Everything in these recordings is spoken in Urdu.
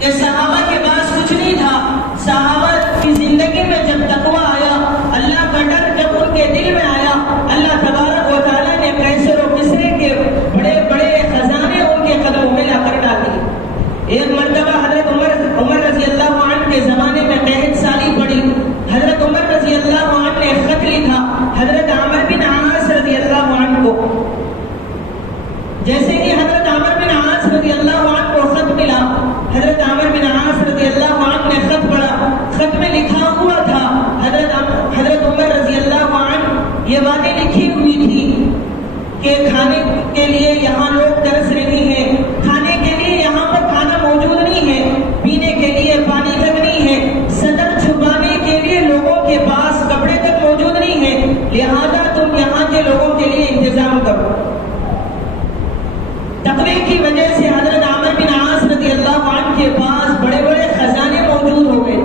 کہ صحابہ کے پاس کچھ نہیں تھا. صحابہ کی زندگی میں جب تقویٰ آیا، اللہ کا ڈر جب ان کے دل میں آیا، اللہ تبارک و تعالیٰ نے قیصر و کسرے کے بڑے بڑے خزانے ان کے قدموں میں لا کر ڈال دیے. ایک مرتبہ حضرت عمر رضی اللہ عنہ کے زمانے میں قحط سالی پڑی. حضرت عمر رضی اللہ عنہ نے خط لکھا حضرت عمر بن عاص رضی اللہ عنہ کو. جیسے کہ حضرت عمر بن عاص رضی اللہ عنہ کو خط ملا، حضرت عمر بن عاص رضی اللہ عنہ نے خط پڑھا. خط میں لکھا ہوا تھا حضرت عمر رضی اللہ عنہ یہ باتیں لکھی ہوئی تھی کہ کھانے کے لیے یہاں لوگ ترس رہے ہیں، کھانے کے لیے یہاں پر کھانا موجود نہیں ہے، پینے کے لیے پانی تک نہیں ہے، صدر چھپانے کے لیے لوگوں کے پاس کپڑے تک موجود نہیں ہے، لہذا تم یہاں کے لوگوں کے لیے انتظام کرو. تقوی کی وجہ سے حضرت عمر بن عاص رضی اللہ عنہ کے پاس بڑے بڑے خزانے موجود ہو گئے.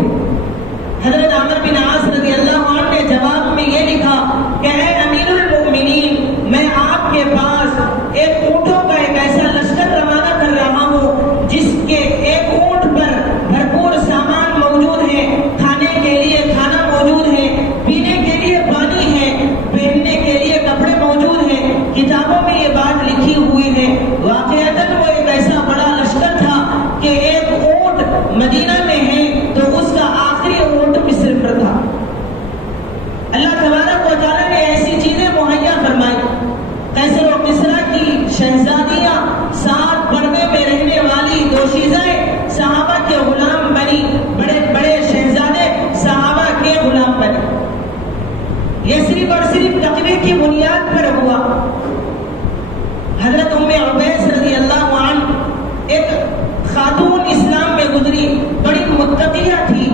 حضرت عمر بن عاص رضی اللہ عنہ نے جواب میں یہ لکھا کہ اے امیر المؤمنین، میں آپ کے پاس ایک اونٹوں کا ایک ایسا لشکر روانہ کر رہا ہوں جس کے ایک اونٹ پر بھرپور سامان موجود ہے، کھانے کے لیے کھانا موجود ہے، پینے کے لیے پانی ہے، پہننے کے لیے کپڑے موجود ہیں. کتابوں میں یہ بات لکھی ہوئی ہے. واقعتاً وہ ایک ایسا بڑا لشکر تھا کہ ایک اونٹ مدینہ میں ہے تو اس کا آخری اونٹ مصر پر تھا. اللہ تبارک و تعالیٰ نے ایسی چیزیں مہیا فرمائی. قیصر و کسریٰ کی شہزادیاں ساتھ پردے میں رہنے والی دوشیزیں صحابہ کے غلام بنی، بڑے بڑے شہزادے صحابہ کے غلام بنے. یہ صرف اور صرف تقوی کی بنیاد پر ہوا. حضرت ام عبیس رضی اللہ عنہ ایک خاتون اسلام میں گزری، بڑی متقیہ تھی،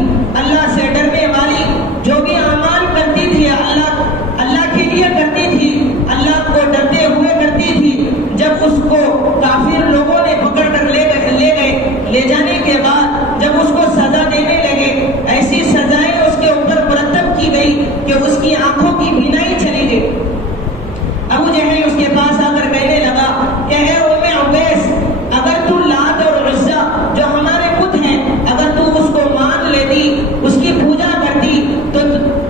اللہ سے ڈرنے والی، جو بھی اعمال کرتی تھی اللہ کے لیے کرتی تھی، اللہ کو ڈرتے ہوئے کرتی تھی. جب اس کو کافر لوگوں نے پکڑ کر لے جانے کے بعد جب اس کو سزا دینے لگے، ایسی سزائیں اس کے اوپر مرتب کی گئی کہ اس کی آنکھوں کی بینائی چلی گئی. ابو جہل اس کے پاس آ کر کہنے لگا کہ اے ام عبیس، اگر تو لات اور عزا جو ہمارے بت ہیں اگر تو اس کو مان لیتی، اس کی پوجا کرتی تو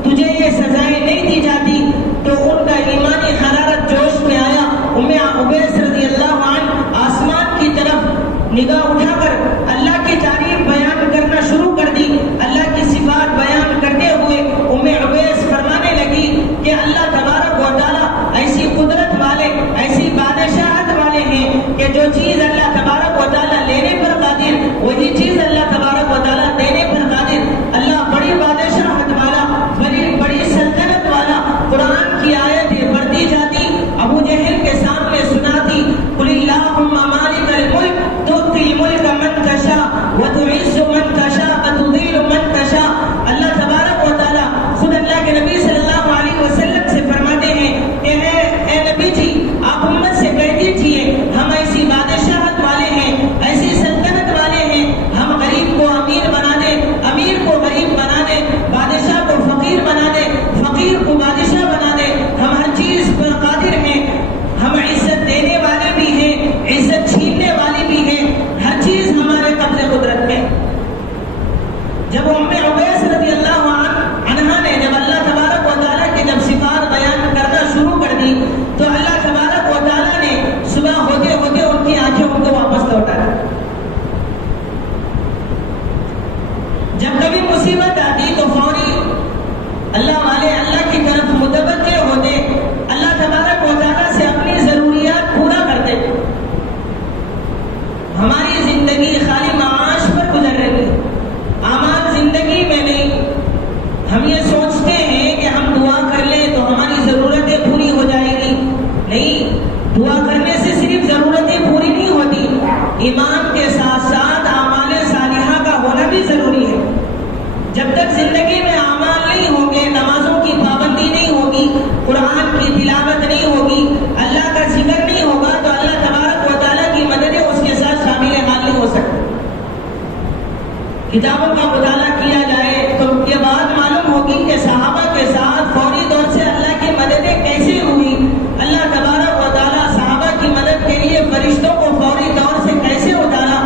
تجھے یہ سزائیں نہیں دی جاتی. تو ان کا ایمانی حرارت جوش میں آیا. ام عبیس رضی اللہ عنہ آسمان کی طرف نگاہ اٹھا کر اللہ کی تعریف بیان کرنا شروع کر دی. اللہ کی صفات بیان کرتے ہوئے ام عبیس فرمانے لگی کہ اللہ تبارک و تعالیٰ ایسی قدرت والے، ایسی بادشاہت والے ہیں کہ جو چیز اللہ تبارک و تعالیٰ لینے پر قادر وہی چیز اللہ تبارک و تعالیٰ دینے پر قادر. اللہ بڑی بادشاہت والا، بڑی سلطنت والا. قرآن کی آیتیں پڑھتی جاتی، ابو جہل کے سامنے سناتی. قل اللہم مالک الملک تؤتی الملک من تشاء وتعز من تشاء وتذل من تشاء. اللہ تبارک و تعالیٰ خود اللہ کے نبی صلی اللہ علیہ وسلم سے فرماتے ہیں کہ اے نبی جی، آپ امت سے کہہ دیجیے ہم ایسی بادشاہت والے ہیں، ایسی سلطنت والے ہیں، ہم غریب کو امیر بنا دیں، امیر کو غریب بنا دیں، بادشاہ کو فقیر بنا دیں، فقیر کو بادشاہ بنا دیں. ہم ہر چیز پر قادر ہیں، ہم عزت دینے والے بھی ہیں، عزت چھیننے والے بھی ہیں، ہر چیز ہمارے قبضے قدرت میں. جب ام عبیس رضی اللہ عنہ نے جب اللہ تبارک و تعالیٰ کی جب صفات بیان کرنا شروع کر دی تو اللہ تبارک و تعالیٰ نے صبح ہوتے ہوتے ان کی آنکھیں ان کو واپس لوٹا دی. جب کبھی مصیبت آتی تو فوری اللہ والے اللہ کی طرف متوجہ ہوتے، اللہ تبارک و تعالیٰ سے اپنی ضروریات پورا کرتے. ہماری زندگی خالی معاش پر گزر رہی ہے، اعمال زندگی میں نہیں. ہم یہ سوچتے ہیں کہ ہم دعا کر لیں تو ہماری ضرورتیں پوری ہو جائیں گی. نہیں، دعا کرنے سے صرف ضرورتیں پوری نہیں ہوتی، ایمان کے ساتھ ساتھ اعمال صالحہ کا ہونا بھی ضروری ہے. جب تک زندگی میں اعمال نہیں ہوں گے، نمازوں کی پابندی نہیں ہوگی، قرآن کی تلاوت نہیں ہوگی، اللہ کا ذکر نہیں ہوگا تو اللہ تبارک و تعالیٰ کی مددیں اس کے ساتھ شامل حال نہیں ہو سکتی. کتابوں کا مطالعہ کیا جائے تو یہ بات معلوم ہوگی کہ صحابہ کے ساتھ فوری طور سے اللہ کی مددیں کیسے ہوئی. اللہ تبارک و تعالیٰ صحابہ کی مدد کے لیے فرشتوں کو فوری طور سے کیسے اتارا.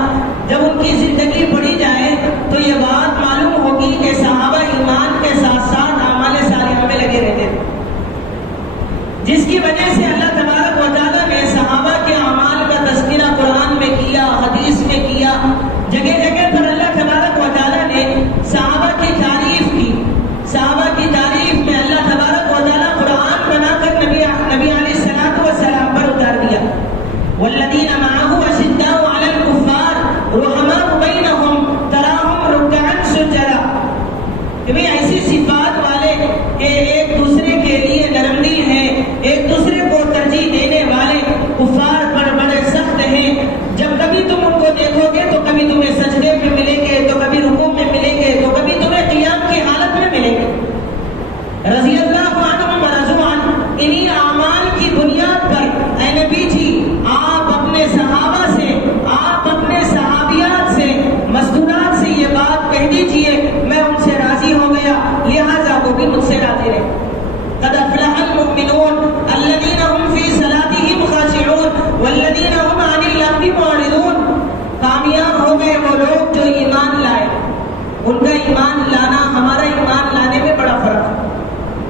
جب ان کی زندگی بڑی المؤمنون الذين هم في صلاتهم خاشعون والذين هم عن اللغو معرضون. کامیاب ہو گئے وہ لوگ جو ایمان لائے. ان کا ایمان لانا ہمارا ایمان لانے میں بڑا فرق ہے.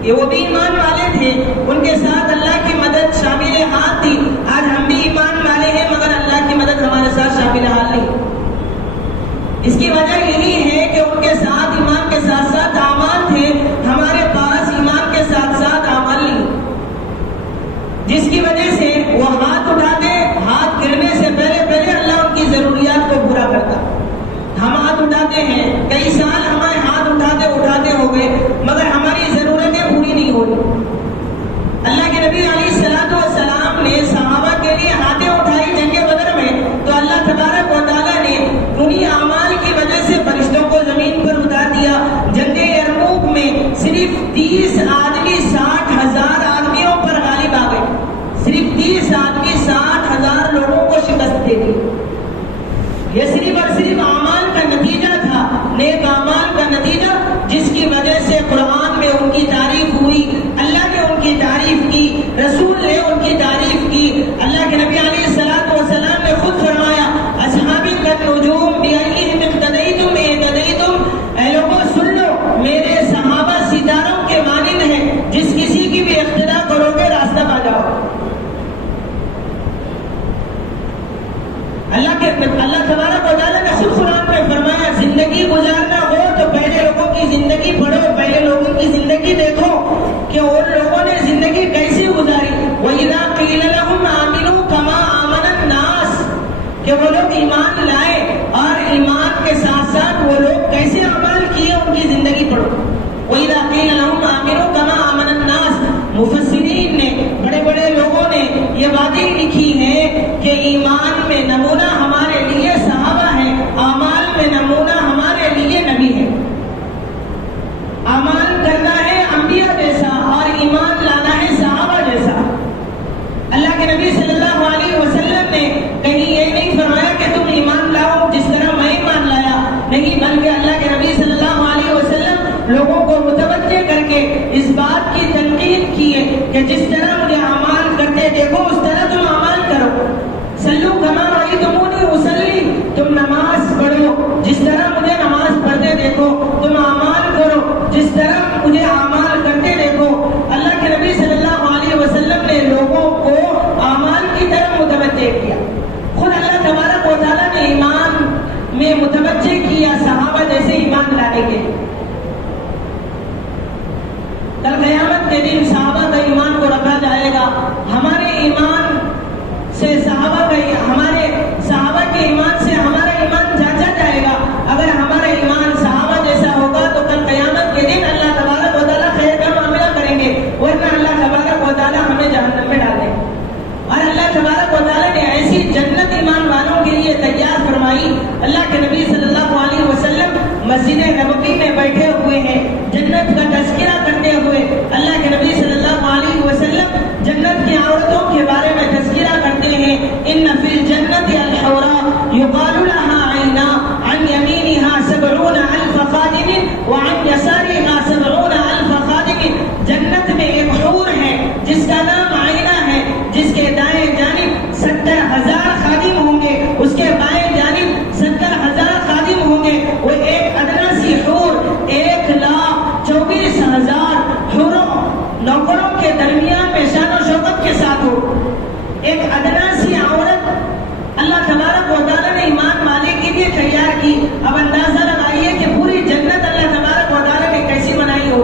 یہ وہ بھی ایمان والے تھے, ان کے ساتھ اللہ کی مدد شامل حال تھی. آج ہم بھی ایمان والے ہیں مگر اللہ کی مدد ہمارے ساتھ شامل حال نہیں. اس کی وجہ یہی ہے کہ ان کے ساتھ ایمان کے ساتھ ساتھ اعمال تھے, ہمارے پاس ایمان کے ساتھ ساتھ اعمال نہیں, جس کی وجہ سے وہ ہاتھ اٹھاتے, ہاتھ گرنے سے پہلے اللہ ان کی ضروریات کو پورا کرتا. ہم ہاتھ اٹھاتے ہیں, کئی سال ہمارے ہاتھ اٹھاتے ہو گئے مگر ہماری ضرورتیں پوری نہیں ہو رہی. اللہ کے نبی علیہ الصلوۃ والسلام نے صحابہ کے لیے ہاتھیں اٹھائی جنگ بدر میں, تو اللہ تبارک و تعالیٰ نے انہی اعمال کی وجہ سے فرشتوں کو زمین پر اتار دیا. جنگ یرموک میں صرف 30 آدمی 60,000 آدمیوں پر غالب آ گئے. صرف 30 آدمی 60,000 لوگوں کو شکست دے دی. یہ صرف اور صرف اعمال کا نتیجہ تھا, نیک اعمال کا نتیجہ, جس کی وجہ سے قرآن میں ان کی تعریف ہوئی, اللہ نے ان کی تعریف کی, رسول نے ان کی تعریف کی. اللہ کے نبی علیہ الصلوۃ والسلام نے خود فرمایا اصحابی کالنجوم بأیہم اقتدیتم اہتدیتم. اے لوگوں سن لو, میرے صحابہ ستاروں کے مانند ہیں, جس کسی کی بھی اقتدا کرو گے راستہ پا جاؤ. اللہ تبارک و تعالیٰ نے خود قرآن میں فرمایا زندگی گزارنا ہو تو پہلے لوگوں کی زندگی پڑھو, پہلے لوگوں کی زندگی دیکھو کہ ان لوگوں نے زندگی کیسی گزاری. وَإِذَا قِيلَ لَهُمْ آمِنُوا كَمَا آمَنَ النَّاسِ, کہ وہ لوگ ایمان لائے اور ایمان کے ساتھ ساتھ وہ لوگ کیسے عمل کیے, ان کی زندگی پڑھو. وَإِذَا قِيلَ لَهُمْ آمِنُوا كَمَا آمَنَ النَّاسِ. مفسرین نے, بڑے بڑے لوگوں نے یہ باتیں لکھی ہیں کہ ایمان میں نمونہ ہمارے لیے صحابہ ہے, اعمال میں نمونہ ہمارے لیے نبی ہے. اعمال کرنا ہے انبیاء جیسا اور ایمان لانا ہے صحابہ جیسا. اللہ کے نبی صلی اللہ علیہ وسلم نے کہیں یہ نہیں فرمایا کہ تم ایمان لاؤ جس طرح میں ایمان لایا, نہیں, بلکہ اللہ کے نبی صلی اللہ علیہ وسلم لوگوں کو متوجہ کر کے اس بات کی تنقید کی ہے کہ جس طرح مجھے اعمال کرتے دیکھو اس طرح تم اعمال کرو. سلو کما رأیتمونی اصلی, تم نماز پڑھو جس طرح مجھے نماز پڑھتے دیکھو. تم اعمال کرو جس طرح مجھے اعمال کرتے دیکھو. اللہ کے نبی صلی اللہ علیہ وسلم نے لوگوں کو اعمال کی طرف متوجہ کیا. خود اللہ تبارک و تعالیٰ نے ایمان میں متوجہ کیا صحابہ جیسے ایمان لانے کے لیے. کل قیامت کے دن صحابہ کا ایمان کو رکھا جائے گا. ہمارے ایمان سے ہمارے صحابہ کے ایمان سے ہمارا ایمان جانچا جائے گا. اگر ہمارا ایمان صحابہ جیسا ہوگا تو کل قیامت کے دن اللہ تبارک و تعالیٰ خیر کا معاملہ کریں گے, ورنہ اللہ تبارک و تعالیٰ ہمیں جہنم میں ڈالیں گے. اور اللہ تبارک و تعالیٰ نے ایسی جنت ایمان والوں کے لیے تیار فرمائی. اللہ کے نبی صلی اللہ علیہ وسلم مسجد نبوی میں بیٹھے ہوئے ہیں, جنت کا تذکرہ کرتے ہوئے اللہ کے نبی صلی اللہ علیہ وسلم جنت کی عورتوں کے بارے میں تذکرہ کرتے ہیں. ان فی الجنت الحوراء یقال لها عینا عن یمینها 70,000 خادم وعن یسارها 70,000 خادم. جنت میں ایک حور ہے جس کا نام عینا ہے, جس کے دائیں جانب 70,000 خادم ہوں گے, اس کے بائیں جانب 70,000 خادم ہوں گے. وہ ایک ادنا سی حور 1,24,000 حوروں نوکروں کے درمیان میں شان و شوکت کے ساتھ ہو. ایک ادنا سی عورت اللہ تبارک و تعالیٰ نے ایمان والے کے لیے تیار کی. اب اندازہ لگائیے کہ پوری جنت اللہ تبارک و تعالیٰ نے کیسی بنائی ہو.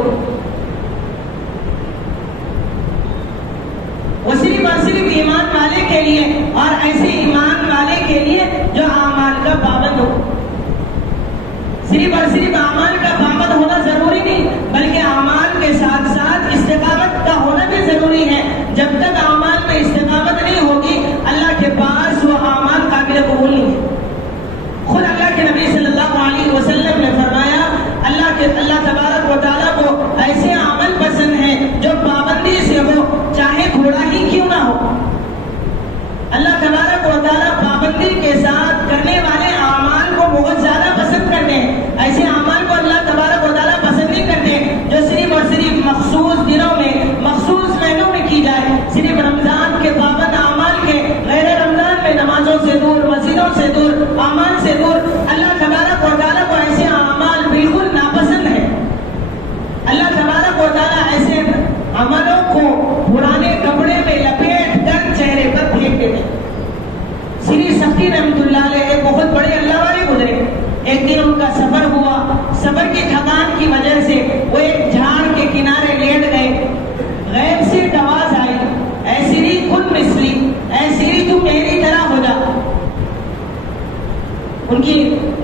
وہ صرف اور صرف ایمان والے کے لیے, اور ایسے ایمان والے کے لیے جو اعمال کا پابند ہو. صرف اور صرف اعمال کا پابند ہونا ضروری نہیں, بلکہ اعمال کے ساتھ ساتھ استقامت کا ہونا بھی ضروری ہے. جب تک اعمال میں استقامت نہیں ہوگی اللہ کے پاس وہ اعمال قابل قبول نہیں ہے. خود اللہ کے نبی صلی اللہ علیہ وسلم نے فرمایا اللہ تبارک و تعالیٰ کو ایسے عمل پسند ہیں جو پابندی سے ہو, چاہے تھوڑا ہی کیوں نہ ہو. اللہ تبارک و تعالیٰ پابندی کے ساتھ کرنے والے اعمال کو بہت زیادہ پسند کرتے ہیں. ایسے اعمال کو ان کی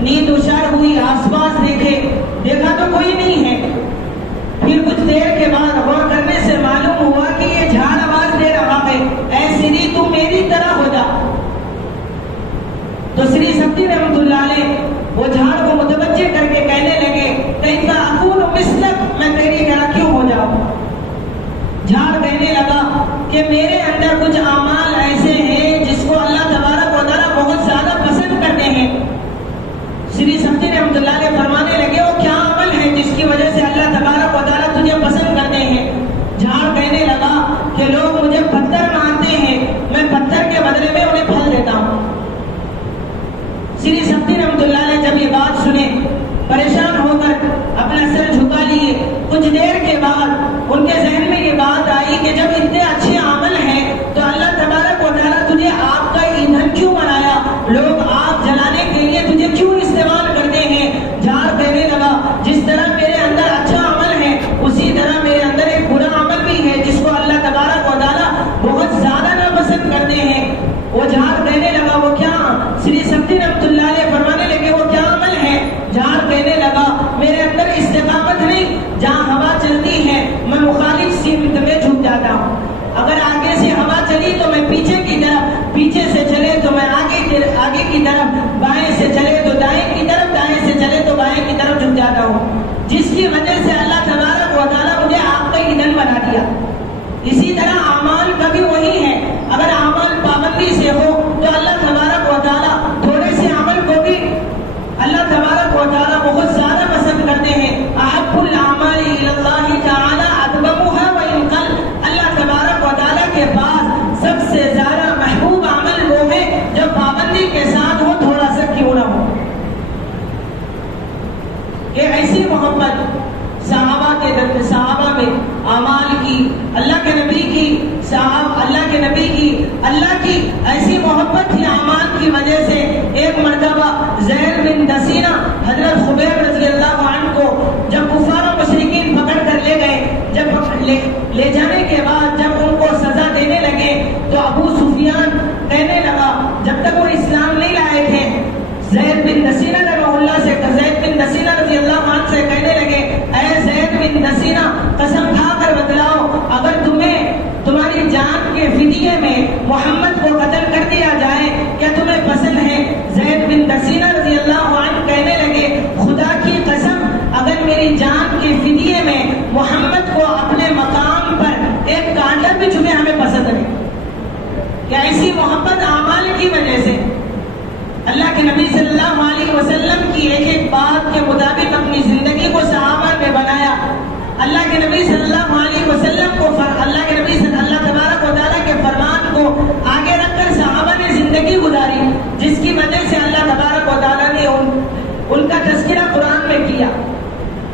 نیند اشار ہوئی، آس پاس دیکھا تو کوئی نہیں ہے۔ پھر کچھ دیر کے بعد غور کرنے سے معلوم ہوا کہ یہ جھاڑ آواز دے رہا ہے، اے سری تو میری طرح ہو جا۔ تو سری سبتی رحمۃ اللہ علیہ وہ جھاڑ کو متوجہ کر کے کہنے لگے کیف اکون مثلک، میں تیری طرح کیوں ہو جاؤں؟ جھاڑ کہنے لگا کہ میرے اندر کچھ اعمال ایسے ہیں جس کو اللہ تبارک و تعالیٰ بہت زیادہ پسند کرتے ہیں۔ سری سبتی رحمۃ اللہ علیہ فرمانے لگے وہ کیا عمل ہے جس کی وجہ سے اللہ تبارک و تعالیٰ تجھے پسند کرتے ہیں؟ جھاڑ کہنے لگا کہ لوگ مجھے پتھر مانتے ہیں، میں پتھر کے بدلے میں انہیں پھل دیتا ہوں۔ سری سبتی رحمۃ اللہ علیہ جب یہ بات سنے پریشان ہو کر اپنا سر جھکا لیے۔ کچھ دیر کے بعد ان کے ذہن میں یہ بات آئی کہ جب اتنے اچھے عمل ہیں تو اللہ تبارک و تعالیٰ تجھے آگ کا ایندھن کیوں بنایا؟ لوگ آگ جلانے کے لیے تجھے کیوں استعمال کرتے ہیں؟ جھاڑ کہنے لگا جس طرح میرے اندر اچھا عمل ہے اسی طرح میرے اندر ایک برا عمل بھی ہے جس کو اللہ تبارک و تعالیٰ بہت زیادہ ناپسند کرتے ہیں۔ وہ جھاڑ کہنے لگا وہ کیا؟ سری سبتی رحمۃ اللہ علیہ فرمانے لگے وہ کیا عمل ہے؟ جھاڑ کہنے لگا میرے اندر استقامت نہیں، جہاں ہوا چلتی ہے میں مخالف سمت میں جھک جاتا ہوں۔ اگر آگے سے ہوا چلی تو میں پیچھے کی طرف، پیچھے سے چلے تو میں آگے کی طرف، بائیں سے چلے تو دائیں کی طرف، دائیں سے چلے تو بائیں کی طرف جھک جاتا ہوں، جس کی وجہ سے اللہ تبارک و تعالیٰ مجھے آگ کا ایندھن بنا دیا۔ اسی طرح اعمال کا بھی وہی ہے، اگر اعمال پابندی سے ہو تو اللہ تبارک و تعالیٰ تھوڑے سے عمل کو بھی اللہ تبارک و تعالیٰ بہت زیادہ پسند کرتے ہیں۔ احب الاعمال الی اللہ تعالی ادومها وان قل، اللہ تبارک و تعالیٰ کے پاس سب سے زیادہ محبوب عمل وہ ہے جو پابندی کے ساتھ ہو، تھوڑا سا کیوں نہ ہو۔ یہ ایسی محبت صحابہ میں اعمال کی، اللہ کے نبی کی اللہ کی ایسی محبت تھی اعمال کی وجہ سے۔ ایک مرتبہ زید بن دسینہ حضرت خبیب رضی اللہ عنہ کو جب کفار و مشرکین پکڑ کر لے گئے، جب لے جانے کے بعد جب ان کو سزا دینے لگے تو ابو سفیان کہنے لگا جب تک وہ اسلام نہیں لائے تھے، زید بن دسینہ رضی اللہ عنہ سے کہنے لگے اے زید بن دسینہ قسم کھا کر بتلاؤ اگر تمہاری جان کے فدیے میں محمد کو قتل کر دیا جائے کیا تمہیں پسند ہے؟ زید بن دسینہ رضی اللہ عنہ کہنے لگے خدا کی قسم اگر میری جان کے فدیے میں محمد کو اپنے مقام پر ایک کانٹا بھی چنے ہمیں پسند ہے۔ کیا ایسی محبت اعمال کی وجہ سے اللہ کے نبی صلی اللہ علیہ وسلم کی ایک ایک بات کے مطابق اپنی زندگی کو صحابہ نے بنایا۔ اللہ کے نبی صلی اللہ علیہ وسلم کو اللہ تبارک و تعالیٰ کے فرمان کو آگے رکھ کر صحابہ نے زندگی گزاری، جس کی وجہ سے اللہ تبارک و تعالیٰ نے ان کا تذکرہ قرآن میں کیا۔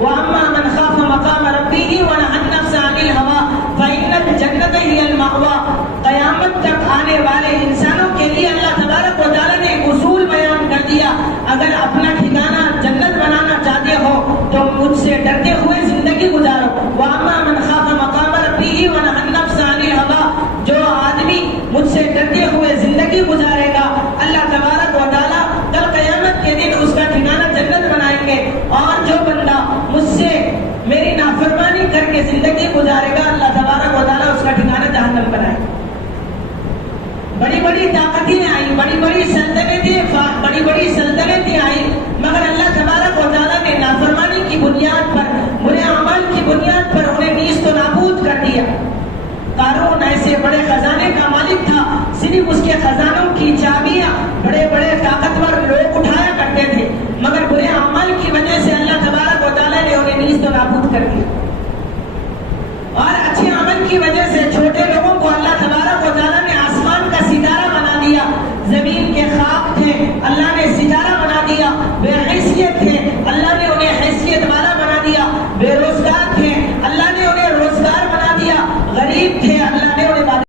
وَأَمَّا مَنْ خَافَ مَقَامَ رَبِّهِ وَنَهَى النَّفْسَ عَنِ الْهَوَىٰ فَإِنَّ الْجَنَّةَ هِيَ الْمَأْوَىٰ۔ قیامت تک آنے والے انسانوں کے لیے اللہ تبارک و تعالیٰ نے ایک اصول بیان کر دیا، اگر اپنا ٹھکانہ جنت بنانا چاہتے ہو تو مجھ سے ڈرتے ہوئے زندگی گزارو۔ وَأَمَّا مَنْ خَافَ مَقَامَ رَبِّهِ وَنَهَى النَّفْسَ عَنِ الْهَوَىٰ، جو آدمی مجھ سے ڈرتے ہوئے زندگی گزارے گا اللہ تبارک و تعالیٰ کل قیامت کے دن اس کا ٹھکانہ جنت بنائیں گے، اور جو بندہ مجھ سے میری نافرمانی کر کے زندگی گزارے گا اللہ تبارک و تعالیٰ اس کا ٹھکانہ جہنم بنائے گا۔ بڑی بڑی طاقتیں آئی، بڑی بڑی سلطنتیں آئی، مگر اللہ تبارک و تعالیٰ نے نافرمانی کی بنیاد پر، برے اعمال کی بنیاد پر انہیں نیست و نابود کر دیا۔ قارون ایسے بڑے خزانے کا مالک تھا، صرف اس کے خزانوں کی چابیاں